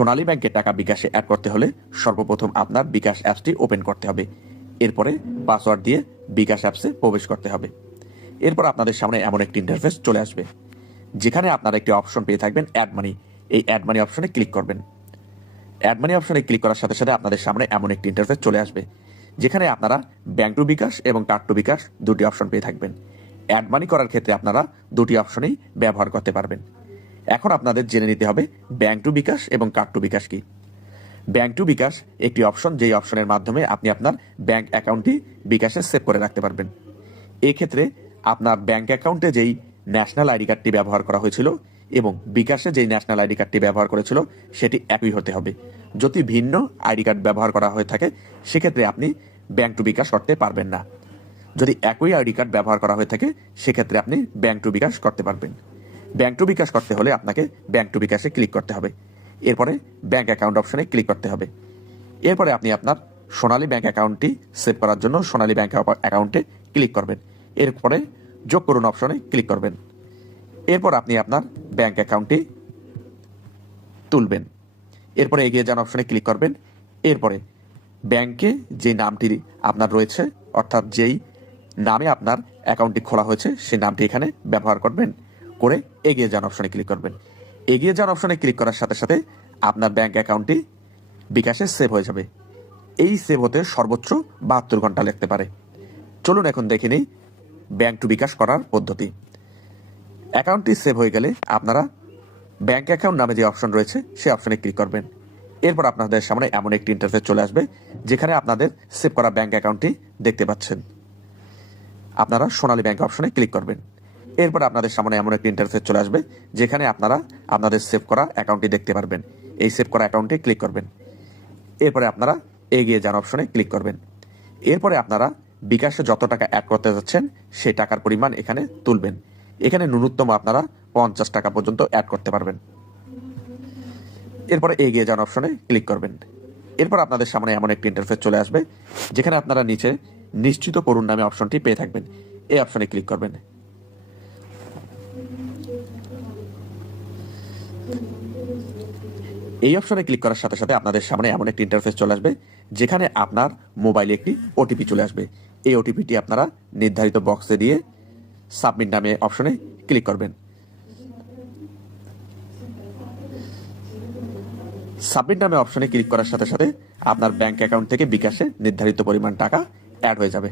সোনালী ব্যাংকে টাকা বিকাশে অ্যাড করতে হলে সর্বপ্রথম আপনার বিকাশ অ্যাপসটি ওপেন করতে হবে। এরপরে পাসওয়ার্ড দিয়ে বিকাশ অ্যাপসে প্রবেশ করতে হবে। এরপর আপনাদের সামনে এমন একটি ইন্টারফেস চলে আসবে, যেখানে আপনারা একটি অপশন পেয়ে থাকবেন অ্যাড মানি। এই অ্যাড মানি অপশনে ক্লিক করবেন। অ্যাড মানি অপশনে ক্লিক করার সাথে সাথে আপনাদের সামনে এমন একটি ইন্টারফেস চলে আসবে, যেখানে আপনারা ব্যাংক টু বিকাশ এবং কার্ড টু বিকাশ দুটি অপশন পেয়ে থাকবেন। অ্যাড মানি করার ক্ষেত্রে আপনারা দুটি অপশনেই ব্যবহার করতে পারবেন। এখন আপনাদের জেনে নিতে হবে ব্যাংক টু বিকাশ এবং কার্ড টু বিকাশ কি। ব্যাংক টু বিকাশ একটি অপশন, যেই অপশনের মাধ্যমে আপনি আপনার ব্যাংক অ্যাকাউন্টটি বিকাশে সেভ করে রাখতে পারবেন। এক্ষেত্রে আপনার ব্যাংক অ্যাকাউন্টে যেই ন্যাশনাল আইডি কার্ডটি ব্যবহার করা হয়েছিল এবং বিকাশে যেই ন্যাশনাল আইডি কার্ডটি ব্যবহার করেছিল সেটি একই হতে হবে। যদি ভিন্ন আইডি কার্ড ব্যবহার করা হয়ে থাকে সেক্ষেত্রে আপনি ব্যাংক টু বিকাশ করতে পারবেন না। যদি একই আইডি কার্ড ব্যবহার করা হয়ে থাকে সেক্ষেত্রে আপনি ব্যাংক টু বিকাশ করতে পারবেন। ব্যাংক টু বিকাশ করতে হলে আপনাকে ব্যাংক টু বিকাশে ক্লিক করতে হবে। এরপরে ব্যাংক অ্যাকাউন্ট অপশনে ক্লিক করতে হবে। এরপরে আপনি আপনার সোনালী ব্যাংক অ্যাকাউন্টটি সেভ করার জন্য সোনালী ব্যাংক অ্যাকাউন্টে ক্লিক করবেন। এরপরে যোগ করুন অপশনে ক্লিক করবেন। এরপর আপনি আপনার ব্যাংক অ্যাকাউন্টটি তুলবেন। এরপরে এগিয়ে যান অপশনে ক্লিক করবেন। এরপরে ব্যাংকে যে নামটি আপনার রয়েছে, অর্থাৎ যেই নামে আপনার অ্যাকাউন্টটি খোলা হয়েছে সেই নামটি এখানে ব্যবহার করবেন, করে এগিয়ে যান অপশনে ক্লিক করবেন। এগিয়ে যান অপশনে ক্লিক করার সাথে সাথে আপনার ব্যাংক অ্যাকাউন্টটি বিকাশে সেভ হয়ে যাবে। এই সেভ হতে সর্বোচ্চ 72 ঘন্টা লাগতে পারে। চলুন এখন দেখে নিই ব্যাংক টু বিকাশ করার পদ্ধতি। অ্যাকাউন্টটি সেভ হয়ে গেলে আপনারা ব্যাংক অ্যাকাউন্ট নামে যে অপশন রয়েছে সেই অপশনে ক্লিক করবেন। এরপর আপনাদের সামনে এমন একটি ইন্টারফেস চলে আসবে, যেখানে আপনাদের সেভ করা ব্যাংক অ্যাকাউন্টটি দেখতে পাচ্ছেন। আপনারা সোনালী ব্যাংক অপশনে ক্লিক করবেন। এরপর আপনাদের সামনে এমন একটি ইন্টারফেস চলে আসবে, যেখানে আপনারা আপনাদের সেভ করা অ্যাকাউন্টটি দেখতে পারবেন। এই সেভ করা অ্যাকাউন্টে ক্লিক করবেন। এরপরে আপনারা এগিয়ে যান অপশনে ক্লিক করবেন। এরপরে আপনারা বিকাশে যত টাকা অ্যাড করতে যাচ্ছেন সেই টাকার পরিমাণ এখানে তুলবেন। এখানে ন্যূনতম আপনারা 50 টাকা পর্যন্ত অ্যাড করতে পারবেন। এরপরে এগিয়ে যান অপশনে ক্লিক করবেন। এরপর আপনাদের সামনে এমন একটি ইন্টারফেস চলে আসবে, যেখানে আপনারা নিচে নিশ্চিত করুন নামে অপশনটি পেয়ে থাকবেন। এই অপশনে ক্লিক করবেন। এই অপশনে ক্লিক করার সাথে সাথে আপনাদের সামনে এমন একটি ইন্টারফেস চলে আসবে, যেখানে আপনার মোবাইলে একটি ওটিপি চলে আসবে। এই ওটিপিটি আপনারা নির্ধারিত বক্সে দিয়ে সাবমিট নামে অপশনে ক্লিক করবেন। সাবমিট নামে অপশনে ক্লিক করার সাথে সাথে আপনার ব্যাংক অ্যাকাউন্ট থেকে বিকাশে নির্ধারিত পরিমাণ টাকা অ্যাড হয়ে যাবে।